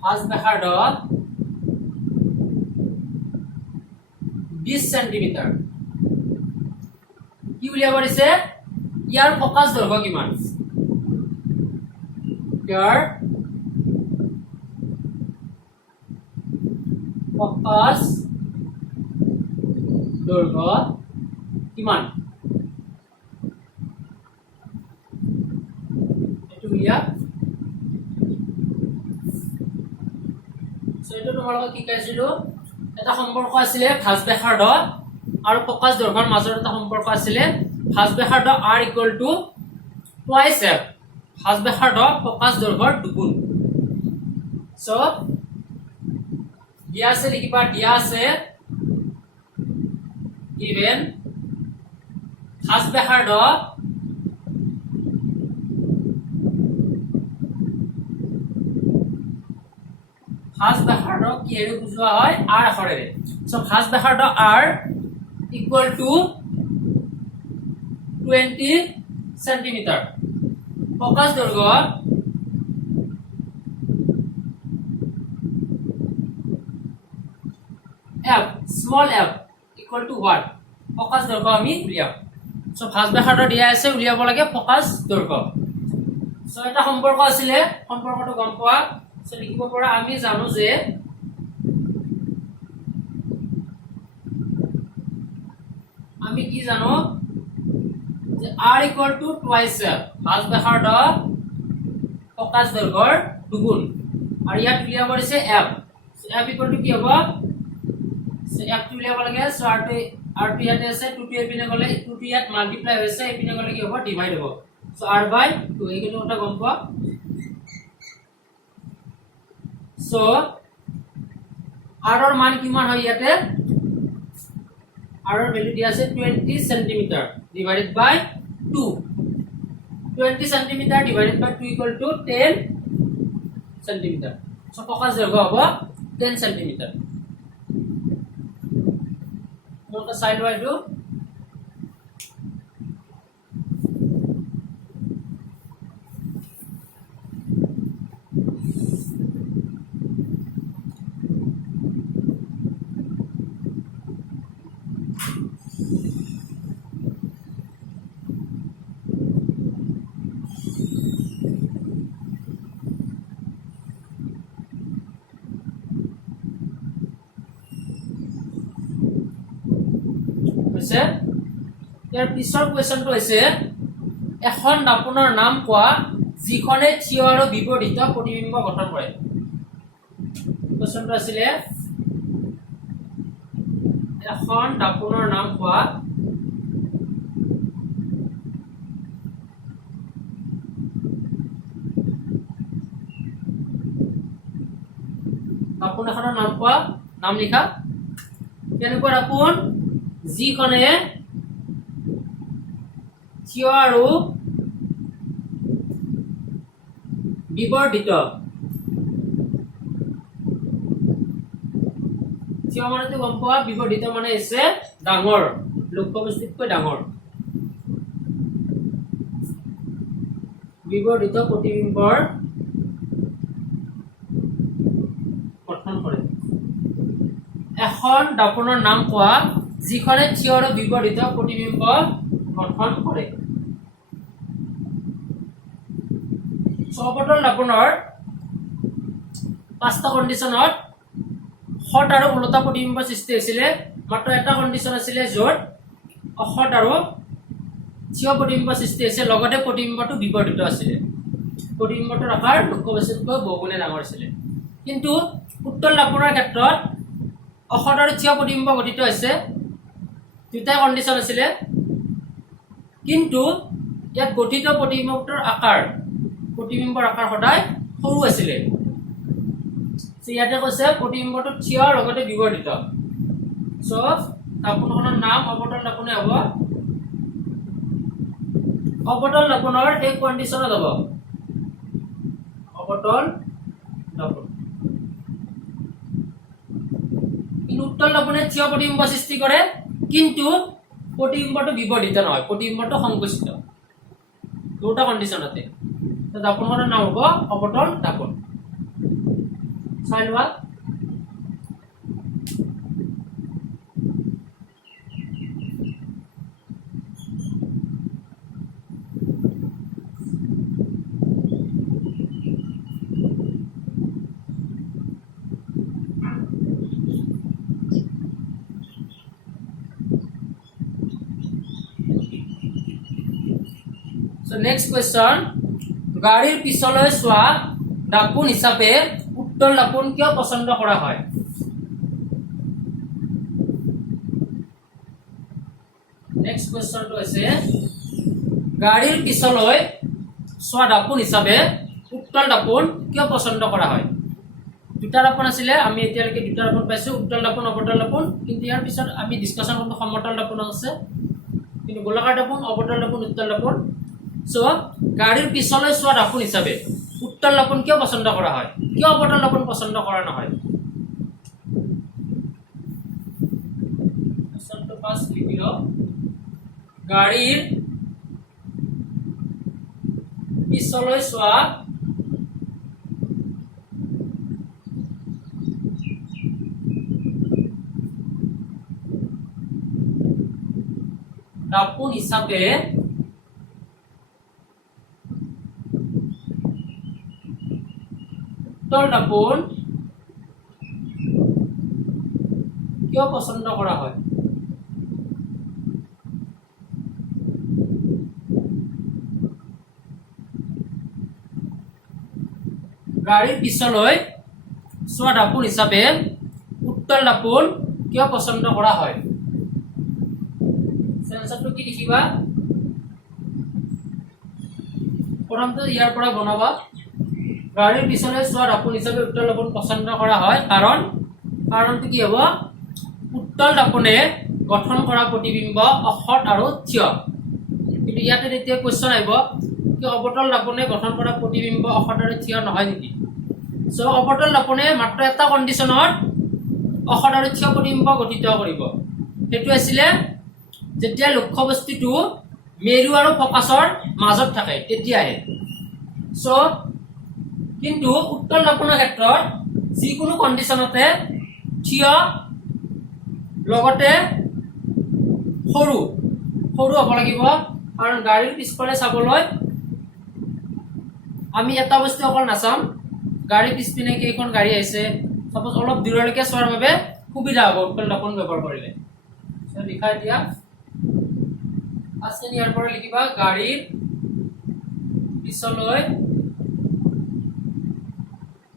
ভাঁজ ব্যাসাৰ্ধ 20 সেন্টিমিটাৰ কি উলিয়াব দিছে ইয়াৰ ফকাচ দৈৰ্ঘ্য কিমান ইয়াৰ ফকাচ দৈৰ্ঘ্য কিমান এটো উলিয়া সেটো তোমালোকক কি কৈছিলো এটা সম্পৰ্ক আছিল ভাঁজ ব্যাসাৰ্ধ আৰু ফকাচ দৈৰ্ঘ্যৰ মাজৰ এটা সম্পৰ্ক আছিল ভাঁজ ব্যাসাৰ্ধ r twice f ভাঁজ ব্যাসাৰ্ধ ফকাচ দৈৰ্ঘ্যৰ দুগুণ সো দিয়া আছে লিখিবা দিয়া আছে given ভাঁজ ব্যাসাৰ্ধ ভাঁজ ব্যাসাৰ্ধ কিহেৰে বুজোৱা হয় r আখৰেৰে সো ভাঁজ ব্যাসাৰ্ধ r equal to 20 centimetre focus দৈর্ঘ্য f small f equal to what focus দৈর্ঘ্য আমি উলিয়াম সো ভাঁজ ব্যাসাৰ্ধ দিয়া আছে উলিয়াব লাগে ফকাস দৈৰ্ঘ্য সো এটা সম্পৰ্ক আছিল সম্পৰ্কটো গম পোৱা সো লিখিব পৰা আমি জানো যে আমি কি জানো যে r equal to twice f ভাঁজ ব্যাসাৰ্ধ ফকাস দৈৰ্ঘ্যৰ দুগুণ আৰু ইয়াত উলিয়াব দিছে f so f equal to কি হ'ব সো f উলিয়াব লাগে সো r টো ইয়াতে আছে 2 টো এপিনে গলে 2 টো ইয়াত মাল্টিপ্লাই হৈছে এপিনে গলে কি হ'ব ডিভাইড হ'ব সো r by 2 এইটো কথা গম পোৱা সো r ৰ মান কিমান হয় ইয়াতে r ৰ ভ্যালু দিয়া আছে 20 centimetre divided by 2 20 centimetre divided by 2 equal to 10 centimetre so focus দৈৰ্ঘ্য হ'ব 10 সেন্টিমিটাৰ তোমালোকে চাই লোৱা এইটো হৈছে ইয়াৰ পিছৰ কোৱেশ্চনটো হৈছে এখন দাপোনৰ নাম কোৱা যিখনে থিয় আৰু বিপৰীত প্ৰতিবিম্ব গঠন কৰে কোৱেশ্চনটো আছিলে এখন দাপোনৰ নাম কোৱা দাপোন এখনৰ নাম কোৱা নাম লিখা কেনেকুৱা দাপোন যিখনে থিয় আৰু বিপৰীত থিয় মানেতো গম পোৱা বিপৰীত মানে হৈছে ডাঙৰ লক্ষ্য বস্তুতকৈ ডাঙৰ বিপৰীত প্ৰতিবিম্বৰ গঠন কৰে এখন দাপোনৰ নাম কোৱা যিখনে থিয় আৰু বিপৰীত প্ৰতিবিম্ব গঠন কৰে সমতল দাপোনৰ পাঁচটা কণ্ডিশ্যনত হট আৰু ওলটা প্ৰতিবিম্ব সৃষ্টি হৈছিলে মাত্ৰ এটা কণ্ডিশ্যন আছিলে য'ত অহট আৰু থিয় প্ৰতিবিম্ব সৃষ্টি হৈছে লগতে প্ৰতিবিম্বটো বিপৰীত আছিলে প্ৰতিবিম্বটোৰ আকাৰ লক্ষ্যবস্তুতকৈ বহুগুণে ডাঙৰ আছিলে কিন্তু উত্তল দাপোনৰ ক্ষেত্ৰত অহট আৰু থিয় প্ৰতিবিম্ব গঠিত হৈছে দুটা কণ্ডিশ্যন আছিলে কিন্তু ইয়াত গঠিত প্ৰতিবিম্বটোৰ আকাৰ প্ৰতিবিম্বৰ আকাৰ সদায় সৰু আছিলে ইয়াতে কৈছে প্ৰতিবিম্বটো থিয় লগতে বিপৰীত সব দাপোনখনৰ নাম অৱতল দাপোনে হ'ব অৱতল দাপোনৰ এই কণ্ডিশ্যনত হ'ব অৱতল দাপোন কিন্তু উত্তল দাপোনে থিয় প্ৰতিবিম্ব সৃষ্টি কৰে কিন্তু প্ৰতিবিম্বটো বিপৰীত নহয় প্ৰতিবিম্বটো সংকুচিত দুটা কণ্ডিশ্যনতে দাপোনখনৰ নাম হ'ব অৱতল দাপোন চাই লোৱা নেক্সট কুৱেশ্যন গাড়ীৰ পিছলৈ চোৱা দাপোন হিচাপে উত্তল দাপোন কিয় পছন্দ কৰা হয় নেক্সট কুৱেশ্যনটো হৈছে গাড়ীৰ পিছলৈ চোৱা দাপোন হিচাপে উত্তল দাপোন কিয় পছন্দ কৰা হয় দুটা দাপোন আছিলে আমি এতিয়ালৈকে দুটা দাপোন পাইছো উত্তল দাপোন অৱতল দাপোন কিন্তু ইয়াৰ পিছত আমি ডিছকাশ্যন কৰোঁ সমতল দাপোন আছে কিন্তু গোলাকাৰ দাপোন অৱতল দাপোন উত্তল দাপোন সো গাড়ীৰ পিছলৈ চোৱা দাপোন হিচাপে উত্তল দাপোন কিয় পছন্দ কৰা হয় কিয় অৱতল দাপোন পছন্দ কৰা নহয় কোৱেশ্চনটো ফাৰ্ষ্ট লিখি লও গাড়ীৰ পিছলৈ চোৱা দাপোন হিচাপে উত্তল দাপোন কিয় পছন্দ কৰা হয় গাড়ীৰ পিছলৈ চোৱা দাপোন হিচাপে উত্তল দাপোন কিয় পছন্দ কৰা হয় সেন্সৰটো কি লিখিবা প্ৰথমতে ইয়াৰ পৰা বনাবা গাড়ীৰ পিছলৈ চোৱা দাপোন হিচাপে উত্তল দাপোন পছন্দ কৰা হয় কাৰণটো কি হ'ব উত্তল দাপোনে গঠন কৰা প্ৰতিবিম্ব অহট আৰু থিয় কিন্তু ইয়াতে এতিয়া কোৱেশ্চন আহিব কি অৱতল দাপোনে গঠন কৰা প্ৰতিবিম্ব অহট আৰু থিয় নহয় নেকি সো অৱতল দাপোনে মাত্ৰ এটা কণ্ডিশ্যনত অহট আৰু থিয় প্ৰতিবিম্ব গঠিত কৰিব সেইটো আছিলে যেতিয়া লক্ষ্যবস্তুটো মেৰু আৰু ফকাছৰ মাজত থাকে তেতিয়াহে। সো কিন্তু উত্তল দৰ্পণৰ ক্ষেত্ৰত যিকোনো কণ্ডিশ্যনতে থিয় লগতে সৰু সৰু হ'ব লাগিব, কাৰণ গাড়ীৰ পিছফালে চাবলৈ আমি এটা বস্তু অকল নাচাম, গাড়ী পিছপিনে কেইখন গাড়ী আহিছে, সাপোজ অলপ দূৰলৈকে চোৱাৰ বাবে সুবিধা হ'ব উত্তল দৰ্পণ ব্যৱহাৰ কৰিলে। লিখা এতিয়া আছে, ইয়াৰ পৰা লিখিবা গাড়ীৰ পিছলৈ,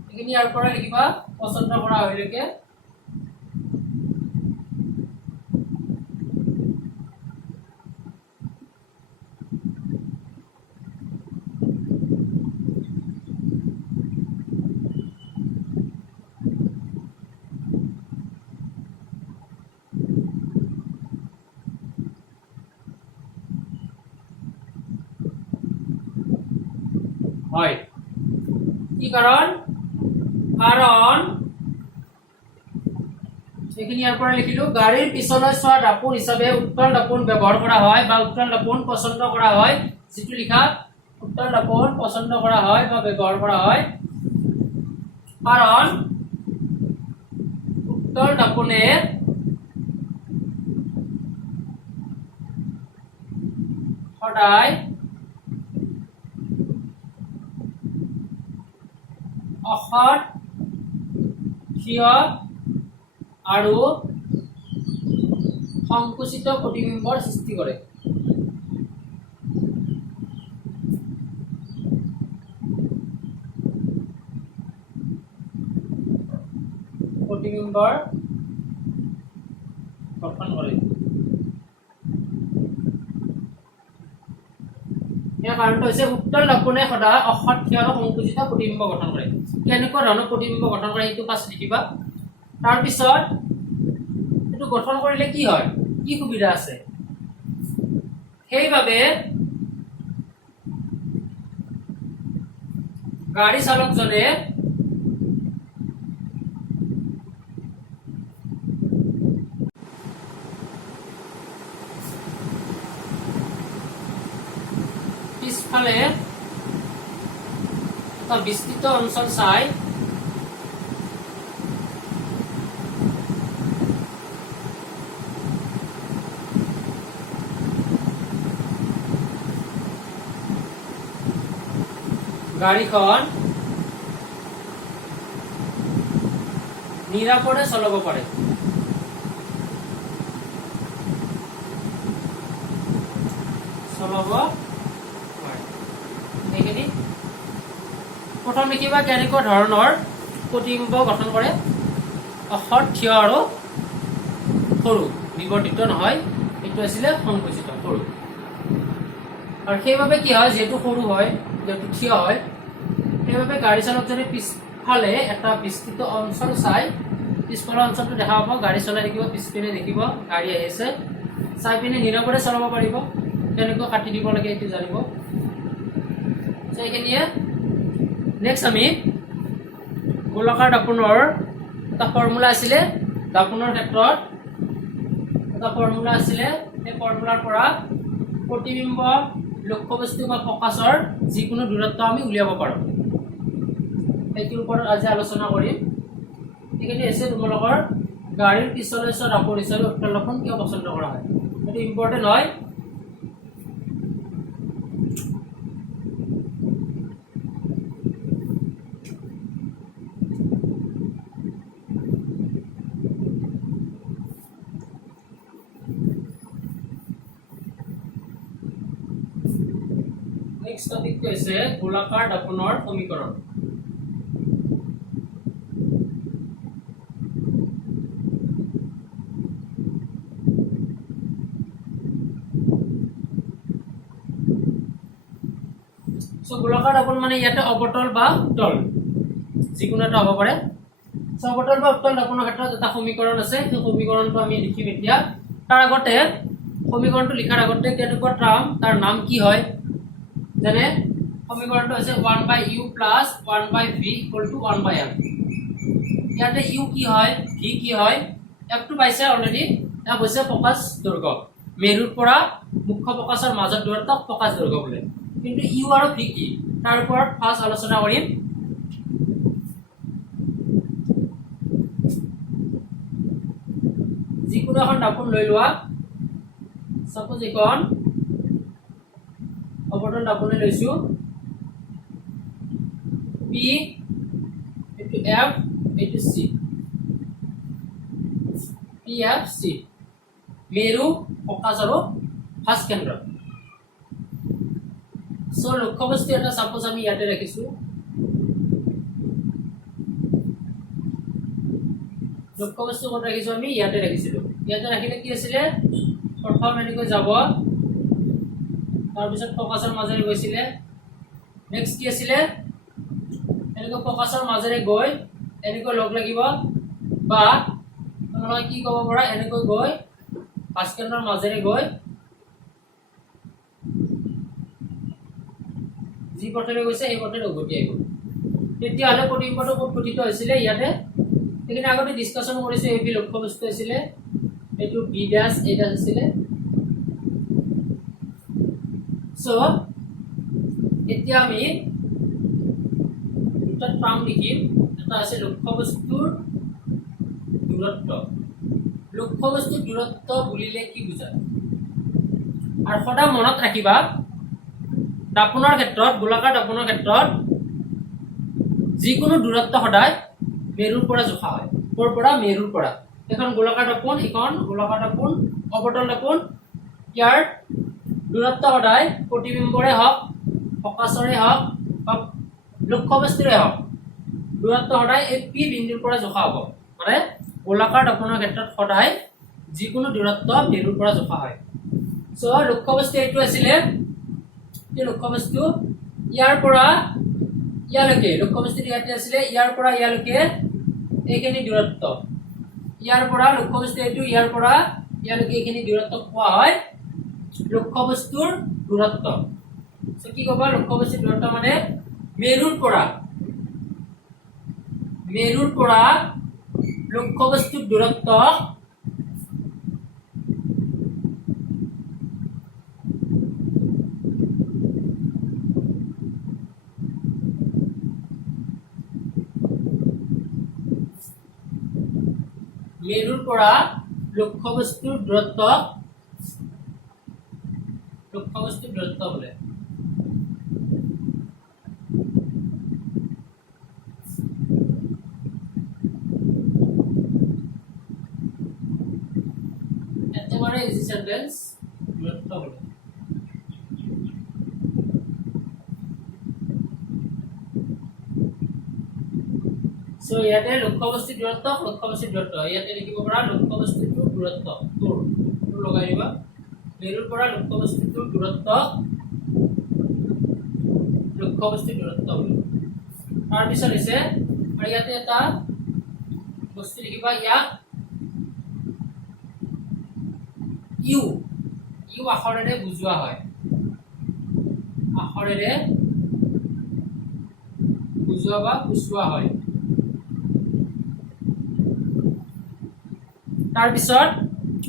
এইখিনি ইয়াৰ পৰা লিখিবা পচন্দ কৰা হৈলৈকে। হয়, কি কাৰণ? কাৰণ এইখিনি ইয়াৰ পৰা লিখিলো, গাড়ীৰ পিছলৈ চোৱা দাপোন হিচাপে উত্তল দাপোন ব্যৱহাৰ কৰা হয় বা উত্তল দাপোন পছন্দ কৰা হয়। যিটো লিখা উত্তল দাপোন পছন্দ কৰা হয় বা ব্যৱহাৰ কৰা হয়, কাৰণ উত্তল দাপোনে সদায় অসৎ, থিয় আৰু সংকুচিত প্ৰতিবিম্বৰ সৃষ্টি কৰে। প্ৰতিবিম্বৰ গঠন কৰে। ইয়াৰ কাৰণটো হৈছে উত্তল দৰ্পণে সদায় অসৎ, থিয় আৰু সংকুচিত প্ৰতিবিম্ব গঠন কৰে। কেনেকুৱা ধৰণৰ প্ৰতিবিম্ব গঠন কৰে সেইটো ফাৰ্ষ্ট লিখিবা। তাৰপিছত এইটো গঠন কৰিলে কি হয়, কি সুবিধা আছে, সেইবাবে গাড়ী চালকজনে পিছফালে এটা বিস্তৃত অঞ্চল চাই গাড়ীখন নিৰাপদে চলাব পাৰে। এইখিনি প্ৰথম লিখিবা, কেনেকুৱা ধৰণৰ প্ৰতিবিম্ব গঠন কৰে? অসৎ, থিয় আৰু সৰু, বিবৰ্ধিত নহয়, এইটো আছিলে সংকুচিত সৰু। আৰু সেইবাবে কি হয়, যিহেতু সৰু হয়, যিহেতু থিয় হয়, সেইবাবে গাড়ী চালকজনে পিছফালে এটা বিস্তৃত অঞ্চল চাই, পিছফালৰ অঞ্চলটো দেখা পাব, গাড়ী চলাই থাকিব, পিছপিনে দেখিব গাড়ী আহিছে, চাই পিনে নিৰাপদে চলাব পাৰিব। কেনেকৈ কাটি দিব লাগে এইটো জানিব। এইখিনিয়ে। নেক্সট আমি গোলাকাৰ দাপোনৰ এটা ফৰ্মুলা আছিলে, দাপোনৰ ক্ষেত্ৰত এটা ফৰ্মুলা আছিলে, সেই ফৰ্মুলাৰ পৰা প্ৰতিবিম্ব, লক্ষ্যবস্তু বা ফকাছৰ যিকোনো দূৰত্ব আমি উলিয়াব পাৰোঁ। সেইটোৰ ওপৰত আজি আলোচনা কৰিম। এইখিনি হৈছে তোমালোকৰ গাড়ীৰ পিছলৈ চোৱা দাপোন হিচাপে উত্তল দাপোন কিয় পচন্দ কৰা হয়, সেইটো ইম্পৰ্টেণ্ট হয়। নেক্সট টপিকটো হৈছে গোলাকাৰ দাপোনৰ সমীকৰণ। গোলাকাৰ দাপোন মানে ইয়াতে অবতল বা উত্তল যিকোনো এটা হ'ব পাৰে। অবতল বা উত্তল দাপোনৰ ক্ষেত্ৰত এটা সমীকৰণ আছে, সেই সমীকৰণটো আমি লিখিম এতিয়া। তাৰ আগতে সমীকৰণটো লিখাৰ আগতে কেনেকুৱা টাৰ্ম, তাৰ নাম কি হয়, যেনে সমীকৰণটো হৈছে 1/u + 1/v = 1/m। ইয়াতে u কি হয়, v কি হয়, f টো পাইছে অলৰেডি, এটা হৈছে প্ৰকাশ দৈৰ্ঘ্য মেৰুৰ পৰা মুখ্য প্ৰকাশৰ মাজৰ দূৰত্বক প্ৰকাশ দৈৰ্ঘ্য বোলে কিন্তু ইউ আৰু ভি কি তাৰ ওপৰত ফাৰ্ষ্ট আলোচনা কৰিম যিকোনো এখন দাপোন লৈ লোৱা সাপোজ এখন অৱতল দাপোন লৈছো P into F into C P F C মেৰু প্ৰকাশ আৰু ফাৰ্ষ্ট কেন্দ্ৰ সো লক্ষ্যবস্তু এটা সাপোজ আমি ইয়াতে ৰাখিছো লক্ষ্যবস্তু ক'ত ৰাখিছো আমি ইয়াতে ৰাখিছিলো ইয়াতে ৰাখিলে কি আছিল প্ৰথম এনেকৈ যাব তাৰ পিছত প্ৰকাশৰ মাজেৰে গৈছিলে নেক্সট কি আছিল এনেকৈ প্ৰকাশৰ মাজেৰে গৈ এনেকৈ লগ লাগিব বা তোমালোকে কি ক'ব পৰা এনেকৈ গৈ ফাৰ্ষ্ট কেন্দ্ৰৰ মাজেৰে গৈ যি পথেৰে গৈছে এই পথেৰে উভতি আহিব তেতিয়াহ'লে প্ৰতিবিম্বটো ক'ত গঠিত হৈছিলে ইয়াতে এইখিনি আগতে ডিসকাশন কৰিছে এই বি লক্ষ্যবস্তু আছিল এইটো বি ড্যাশ এ ড্যাশ আছিল সো এতিয়া আমি দুটা টার্ম লিখিম এটা আছে লক্ষ্যবস্তুৰ লক্ষ্যবস্তুৰ দূৰত্ব বুলিলে কি বুজায় আৰু সদায় মনত ৰাখিবা দাপোনৰ ক্ষেত্ৰত গোলাকাৰ দাপোনৰ ক্ষেত্ৰত যিকোনো দূৰত্ব সদায় মেৰুৰ পৰা জোখা হয় ক'ৰ পৰা মেৰুৰ পৰা এখন গোলাকাৰ দাপোন অৱতল দাপোন ইয়াৰ দূৰত্ব সদায় প্ৰতিবিম্বৰে হওক ফকাছৰে হওক বা লক্ষ্যবস্তুৰে হওক দূৰত্ব সদায় এই পি বিন্দুৰ পৰা জোখা হ'ব মানে গোলাকাৰ দাপোনৰ ক্ষেত্ৰত সদায় যিকোনো দূৰত্ব মেৰুৰ পৰা জোখা হয় সো লক্ষ্যবস্তু এইটো আছিল এই লক্ষ্যবস্তু ইয়াৰ পৰা ইয়ালৈকে লক্ষ্যবস্তু ইয়াতে আছিল ইয়াৰ পৰা ইয়ালৈকে এইখিনি দূৰত্ব ইয়াৰ পৰা লক্ষ্যবস্তু এইটো ইয়াৰ পৰা ইয়ালৈকে এইখিনি দূৰত্ব কোৱা হয় লক্ষ্যবস্তুৰ দূৰত্ব সো কি ক'বা লক্ষ্যবস্তুৰ দূৰত্ব মানে মেৰুৰ পৰা লক্ষ্যবস্তুৰ দূৰত্ব মেৰুৰ পৰা লক্ষ্যবস্তুৰ দূৰত্ব বোলে একেবাৰে ইজি সেন্টেন্স দূৰত্ব বোলে সো ইয়াতে লক্ষ্যবস্তুৰ দূৰত্ব ইয়াতে লিখিব পৰা লক্ষ্যবস্তুৰ দূৰত্ব তোৰ লগাই দিবা মেৰুৰ পৰা লক্ষ্যবস্তুৰ দূৰত্ব বোলে তাৰ পিছত হৈছে আৰু ইয়াতে এটা বস্তু লিখিবা ইয়াক ইউ আখৰেৰে বুজোৱা হয় বা বুজোৱা হয় তাৰ পিছত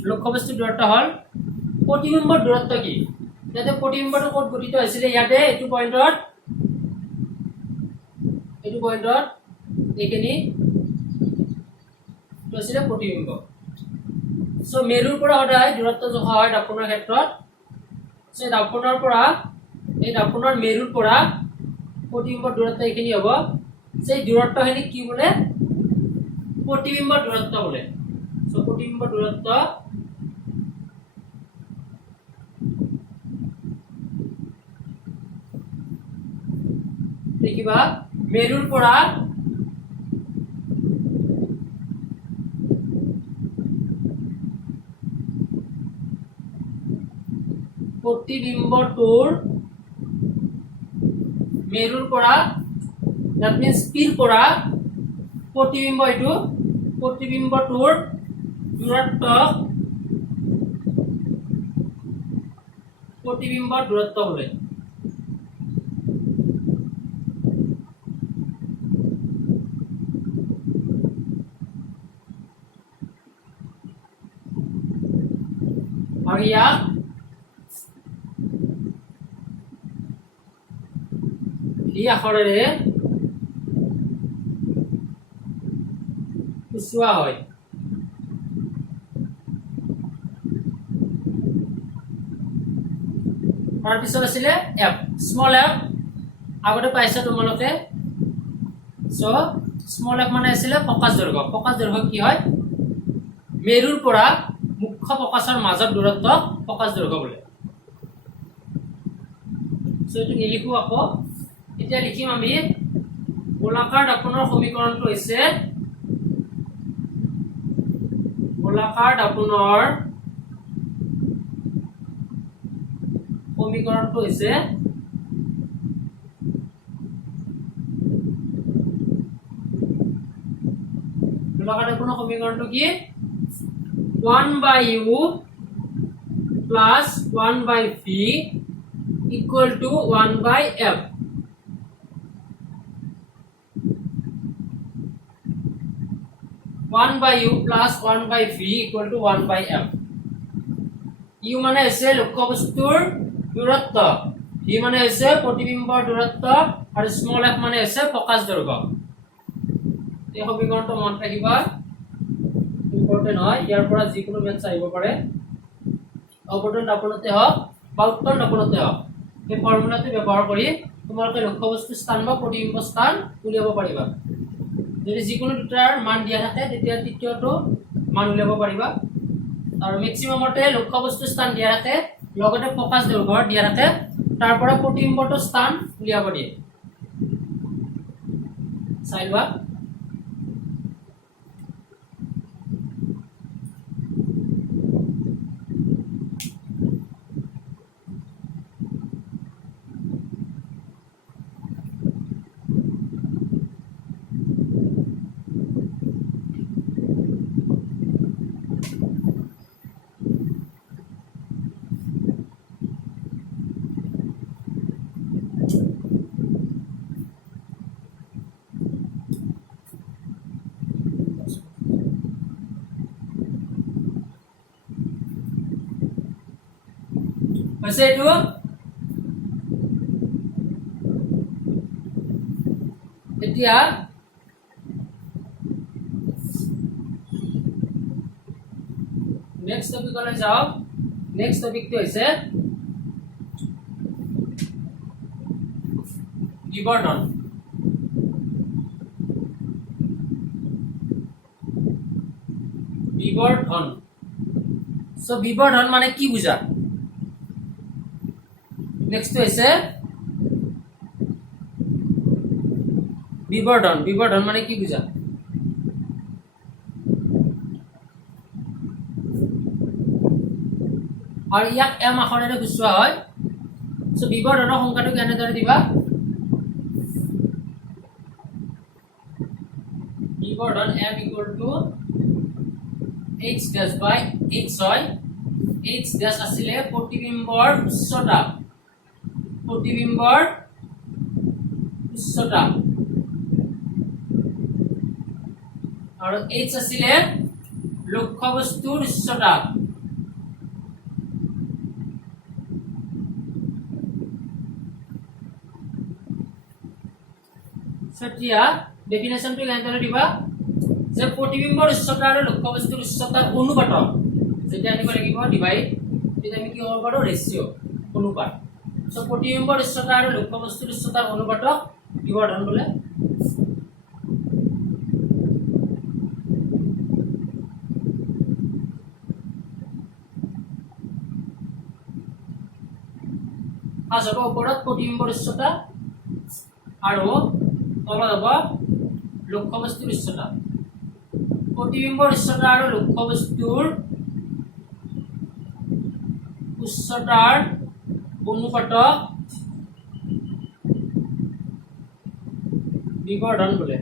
লক্ষ্যবস্তুৰ দূৰত্ব হল প্ৰতিবিম্বৰ দূৰত্ব কি ইয়াতে প্ৰতিবিম্বটো ক'ত গঠিত হৈছিল ইয়াতে এইটো পইণ্টত এইখিনি হৈছিল প্ৰতিবিম্ব সো মেৰুৰ পৰা সদায় দূৰত্ব জোখা হয় দাপোনৰ ক্ষেত্ৰত সো দাপোনৰ পৰা এই দাপোনৰ মেৰুৰ পৰা প্ৰতিবিম্বৰ দূৰত্ব এইখিনি হ'ব সেই দূৰত্বখিনি কি বোলে প্ৰতিবিম্বৰ দূৰত্ব বোলে সো প্ৰতিবিম্বৰ দূৰত্ব দেখিবা মেৰুৰ পৰা প্ৰতিবিম্বটোৰ মেৰুৰ পৰা that means পিৰ পৰা প্ৰতিবিম্ব এইটো প্ৰতিবিম্বটোৰ দূৰত্ব প্ৰতিবিম্বৰ দূৰত্ব বোলে আৰু ইয়াক ভি আখৰেৰে সূচোৱা হয়। তাৰপিছত আছিলে এফ, স্মল এফ আগতে পাইছে তোমালোকে। সো স্মল এফ মানে আছিলে ফকাস দৈৰ্ঘ্য। ফকাস দৈৰ্ঘ্য কি হয়? মেৰুৰ পৰা মুখ্য ফকাসৰ মাজৰ দূৰত্ব ফকাস দৈৰ্ঘ্য বোলে। সো এইটো নিলিখো আকৌ, এতিয়া লিখিম আমি গোলাকাৰ দাপোনৰ সমীকৰণটো হৈছে গোলাকাৰ দাপোনৰ সমীকৰণটো হৈছে গোলাকাৰ দাপোনৰ সমীকৰণটো কি? 1/u plus 1/v equal to 1/f. 1/u plus 1/v equal to 1/f. u মানে হৈছে লক্ষ্যবস্তুৰ দূৰত্ব, v মানে হৈছে প্ৰতিবিম্বৰ দূৰত্ব আৰু স্মল f মানে হৈছে ফকাস দৈৰ্ঘ্য। এই সমীকৰণটো মনত ৰাখিবা, ইম্পৰ্টেন্ট হয়। ইয়াৰ পৰা যিকোনো মেথছ আহিব পাৰে, অৱতৰণ দাপোনতে হওক বা উত্তৰণ দাপোনতে হওক। এই ফৰ্মুলাটো ব্যৱহাৰ কৰি তোমালোকে লক্ষ্যবস্তু স্থান বা প্ৰতিবিম্ব স্থান উলিয়াব পাৰিবা। যদি যিকোনো দুটাৰ মান দিয়া থাকে তেতিয়া তৃতীয়টো মান উলিয়াব পাৰিবা। আৰু মেক্সিমামতে লক্ষ্যবস্তু স্থান দিয়া থাকে, লগতে ফকাস দৈৰ্ঘ্য দিয়া থাকে, তাৰ পৰা প্ৰতিবিম্বটোৰ স্থান উলিয়াব দিয়ে। চাই লোৱা। হৈছে এইটো এতিয়া নেক্সট টপিকলৈ যাও। নেক্সট টপিকটো হৈছে বিবৰ্ধন। বিবৰ্ধন সো বিবৰ্ধন মানে কি বুজা? নেক্সট হৈছে বিবৰ্ধন। বিবৰ্ধন মানে কি বুজা? আৰু ইয়াক এম আখৰেৰে সূচোৱা হয়। সো বিবৰ্ধনৰ সংখ্যাটো কেনেদৰে দিবা? বিবৰ্ধন m equal to h dash by h হয়। h dash আছিলে প্ৰতিবিম্বৰ উচ্চতা, প্ৰতিবিম্বৰ উচ্চতা, আৰু h আছিলে লক্ষ্যবস্তুৰ উচ্চতা। এতিয়া ডেফিনেশনটো কেনেদৰে দিবা? যে প্ৰতিবিম্বৰ উচ্চতা আৰু লক্ষ্যবস্তুৰ উচ্চতাৰ অনুপাতক যেতিয়া আনিব লাগিব ডিভাইড, তেতিয়া আমি কি হ'ব পাৰো? ৰেচিও, অনুপাত। সো প্ৰতিবিম্বৰ উচ্চতা আৰু লক্ষ্যবস্তুৰ উচ্চতাৰ অনুপাতক বিবৰ্ধন বোলে। ফাৰ্ষ্ট হ'ব ওপৰত প্ৰতিবিম্বৰ উচ্চতা আৰু তলত হ'ব লক্ষ্যবস্তুৰ উচ্চতা। প্ৰতিবিম্বৰ উচ্চতা আৰু লক্ষ্যবস্তুৰ উচ্চতাৰ অনুপাতক বিবৰ্ধন বোলে।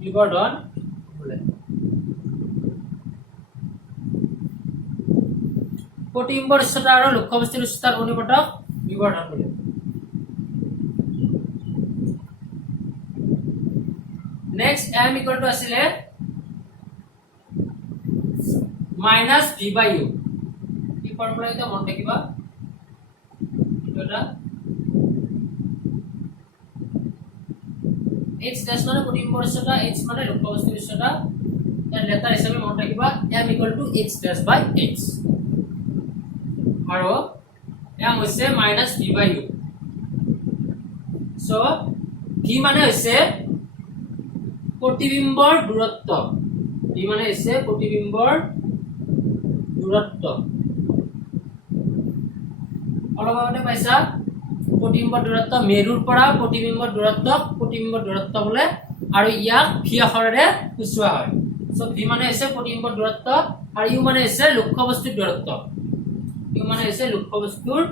বিবৰ্ধন বোলে। প্ৰতিবিম্বৰ উচ্চতা আৰু লক্ষ্যবস্তুৰ উচ্চতাৰ অনুপাতক বিবৰ্ধন বোলে। নেক্সট m equal to আছিলে মাইনাস ভি বাই ইউ এই ফর্মুলা এটা মনে রাখিবা এটা h ড্যাশ মানে প্রতিবিম্ব উচ্চতা h মানে লক্ষ্য বস্তুর উচ্চতা তার লেটার হিসাবে মনে রাখিবা m = h ড্যাশ বাই h আৰু m হৈছে মাইনাস v বাই u সো v মানে হৈছে প্ৰতিবিম্বৰ দূৰত্ব v মানে হৈছে প্ৰতিবিম্বৰ দূৰত্ব অলপ আগতে পাইছা প্ৰতিবিম্বৰ দূৰত্ব মেৰুৰ পৰা প্ৰতিবিম্বৰ দূৰত্ব বোলে আৰু ইয়াক v আখৰেৰে সূচোৱা হয় সো v মানে হৈছে প্ৰতিবিম্বৰ দূৰত্ব আৰু u মানে হৈছে লক্ষ্য বস্তুৰ দূৰত্ব u মানে হৈছে লক্ষ্য বস্তুৰ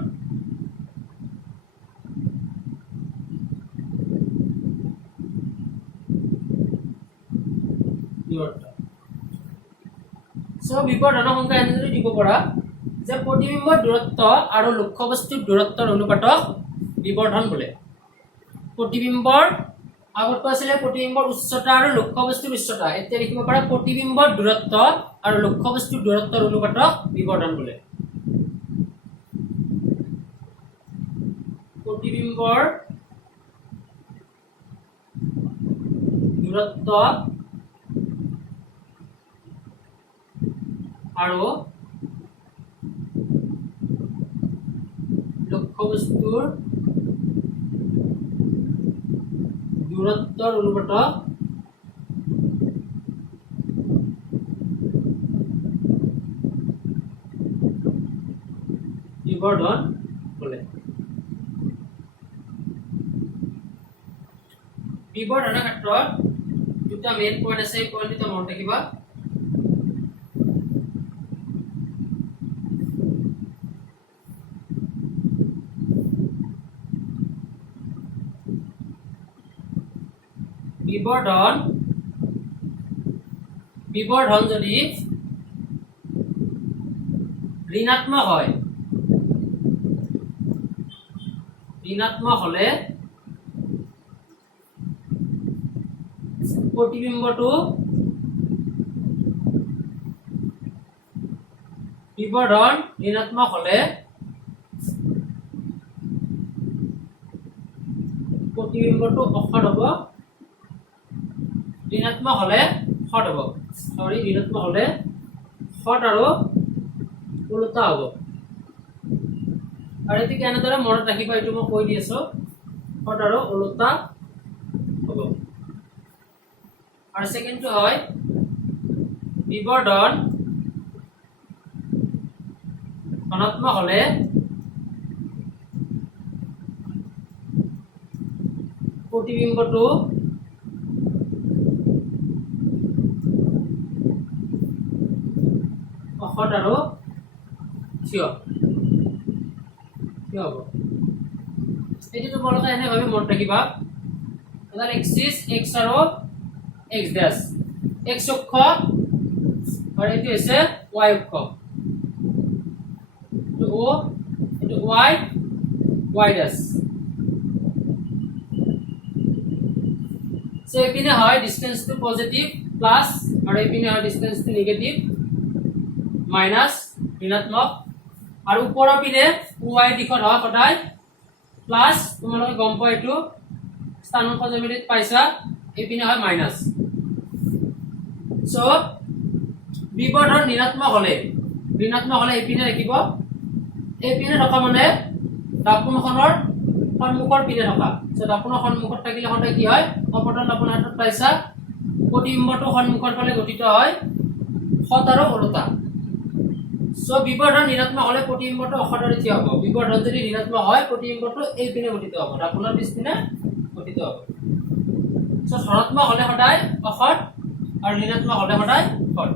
দূৰত্ব সো বিপৰীত সংখ্যা এনেদৰে দিব পৰা যে প্ৰতিবিম্বৰ দূৰত্ব আৰু লক্ষ্য বস্তুৰ দূৰত্বৰ অনুপাতক বিবৰ্ধন বোলে প্ৰতিবিম্বৰ আগত আছিলে প্ৰতিবিম্বৰ উচ্চতা আৰু লক্ষ্য বস্তুৰ উচ্চতা এতিয়া লিখিব পাৰা প্ৰতিবিম্বৰ দূৰত্ব আৰু লক্ষ্য বস্তুৰ দূৰত্বৰ অনুপাতক বিবৰ্ধন বোলে প্ৰতিবিম্বৰ দূৰত্ব আৰু লক্ষ্য বস্তুৰ দূৰত্বৰ অনুপাতক বিবৰ্ধন বোলে বিবৰ্ধনৰ ক্ষেত্ৰত দুটা মেইন পইণ্ট আছে এই পইণ্টটো মনত ৰাখিবা বিবৰ্ধন যদি ঋণাত্মক হয় ঋণাত্মক হলে প্ৰতিবিম্বটো বিবৰ্ধন ঋণাত্মক হলে প্ৰতিবিম্বটো অসৎ হ'ব ঋণাত্মক হলে সৎ হ'ব ঋণাত্মক হলে সৎ আৰু ওলোটা হ'ব আৰু এটি কেনেদৰে মনত ৰাখিবা এইটো মই কৈ দি আছো সৎ আৰু ওলোটা হ'ব আৰু সেকেন্ডটো হয় বিবৰ্ধন ধনাত্মক হলে প্ৰতিবিম্বটো অসৎ আৰু থিয় হ'ব এইটো তোমালোকে এনেভাৱে মনত ৰাখিবা এডাল এক্সিস x আৰু x ড্যাশ x অক্ষ আৰু এইটো হৈছে y অক্ষ এইটো o এইটো y ড্যাশ সো এইপিনে হয় ডিসটেন্স টু পজিটিভ প্লাস আৰু এইপিনে হয় ডিসটেন্স টু নেগেটিভ মাইনাস ঋণাত্মক আৰু ওপৰৰ পিনে y দিশত হয় সদায় প্লাস তোমালোকে গম পোৱা এইটো স্থানাঙ্ক জ্যামিতিত পাইছা এইপিনে হয় মাইনাস সো বিবৰ্ধন ঋণাত্মক হলে এইপিনে ৰাখিব এইপিনে থকা মানে দাপোনখনৰ সন্মুখৰ পিনে থকা সো দাপোনৰ সন্মুখত থাকিলে সদায় কি হয় অপতন দাপোনৰ হাতত পাইছা প্ৰতিবিম্বটো সন্মুখৰ ফালে গঠিত হয় সৎ আৰু ওলোটা সো বিবৰ্ধন ঋণাত্মক হলে প্ৰতিবিম্বটো অসৎৰে থিয় হ'ব বিবৰ্ধন যদি ঋণাত্মক হয় প্ৰতিবিম্বটো এই পিনে গঠিত হ'ব দাপোনৰ পিছপিনে গঠিত হ'ব সো ধনাত্মক হলে সদায় অসৎ আৰু ঋণাত্মক হলে সদায় সৎ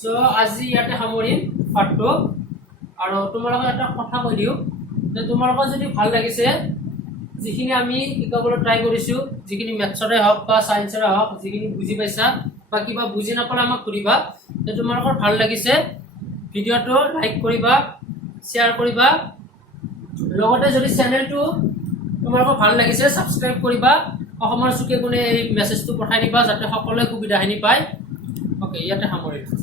সো আজি ইয়াতে সামৰিম পাঠটো আৰু তোমালোকক এটা কথা কৈ দিও যে তোমালোকৰ যদি ভাল লাগিছে যিখিনি আমি শিকাবলৈ ট্ৰাই কৰিছো যিখিনি মেথছৰে হওক বা সায়েন্সৰে হওক যিখিনি বুজি পাইছা বা কিবা বুজি নাপালে আমাক সুধিবা যে তোমালোকৰ ভাল লাগিছে ভিডিঅ'টো লাইক কৰিবা শ্বেয়াৰ কৰিবা লগতে যদি চেনেলটো তোমালোকৰ ভাল লাগিছে সাবস্ক্ৰাইব কৰিবা অসমৰ চুকে কোণে এই মেছেজটো পঠাই দিবা যাতে সকলোৱে সুবিধাখিনি পায়। অ'কে, ইয়াতে সামৰিলোঁ।